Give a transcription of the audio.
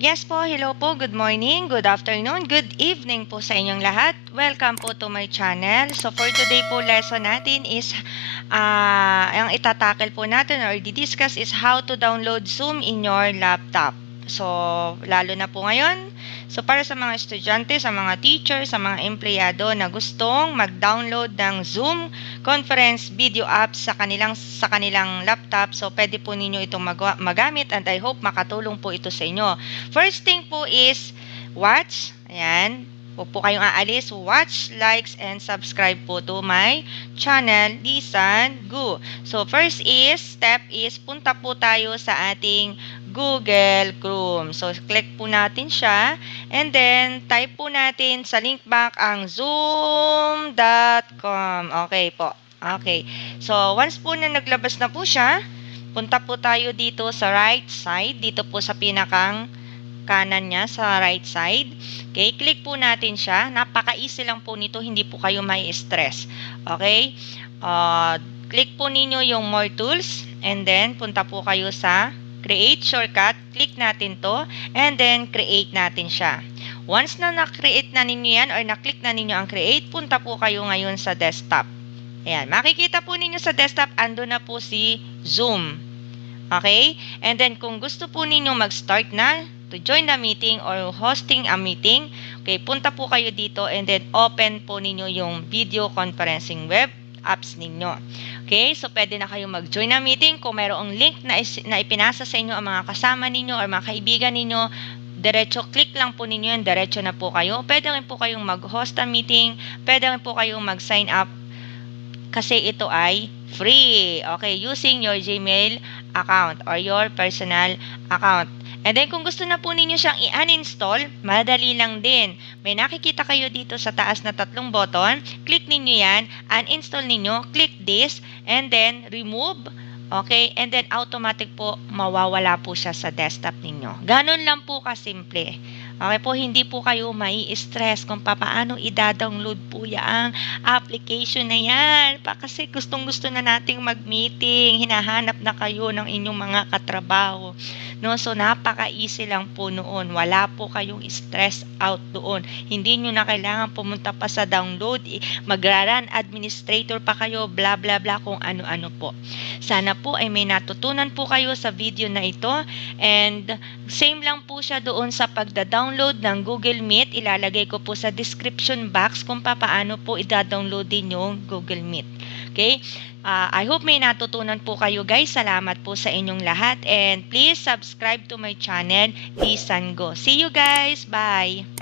Yes po, hello po, good morning, good afternoon, good evening po sa inyong lahat. Welcome po to my channel. So for today po lesson natin is, ang itatakil po natin or di-discuss is how to download Zoom in your laptop. So lalo na po ngayon, so para sa mga estudyante, sa mga teacher, sa mga empleyado na gustong mag-download ng Zoom conference video apps sa kanilang laptop, so pwede po ninyo itong magamit and I hope makatulong po ito sa inyo. First thing po is watch. Ayan. Huwag po kayong aalis. Watch, likes, and subscribe po to my channel, Lisan Gu. So, first step is, punta po tayo sa ating Google Chrome. So, click po natin siya. And then, type po natin sa link back ang zoom.com. Okay po. Okay. So, once po na naglabas na po siya, punta po tayo dito sa right side. Dito po sa pinakang kanan niya sa right side. Okay, click po natin siya. Napaka-easy lang po nito, hindi po kayo may stress. Okay? Click po ninyo yung more tools and then punta po kayo sa create shortcut. Click natin to and then create natin siya. Once na na-create na ninyo yan or na-click na ninyo ang create, punta po kayo ngayon sa desktop. Ayan, makikita po ninyo sa desktop, ando na po si Zoom. Okay? And then kung gusto po ninyo mag-start na to join the meeting or hosting a meeting, okay, punta po kayo dito and then open po ninyo yung video conferencing web apps ninyo. Okay, so pwede na kayo mag-join na meeting. Kung mayroong link na ipinasa sa inyo ang mga kasama ninyo or mga kaibigan ninyo, diretso click lang po ninyo yan, diretso na po kayo. Pwede rin po kayong mag-host a meeting, pwede rin po kayong mag-sign up kasi ito ay free. Okay, using your Gmail account or your personal account. And then, kung gusto na po ninyo siyang i-uninstall, madali lang din. May nakikita kayo dito sa taas na 3 button. Click ninyo yan, uninstall ninyo, click this, and then remove. Okay, and then automatic po mawawala po siya sa desktop ninyo. Ganun lang po kasimple. Okay po, hindi po kayo mai-stress kung paano i-download po yung application na yan. Kasi gustong-gusto na nating mag-meeting, hinahanap na kayo ng inyong mga katrabaho. No? So, napaka-easy lang po noon. Wala po kayong stress out doon. Hindi nyo na kailangan pumunta pa sa download, mag-run administrator pa kayo, bla bla bla, kung ano-ano po. Sana po ay may natutunan po kayo sa video na ito. And same lang po siya doon sa pagda-download ng Google Meet. Ilalagay ko po sa description box kung paano po i-download din yung Google Meet. Okay? I hope may natutunan po kayo guys. Salamat po sa inyong lahat. And please subscribe to my channel, Lisan Go. See you guys. Bye!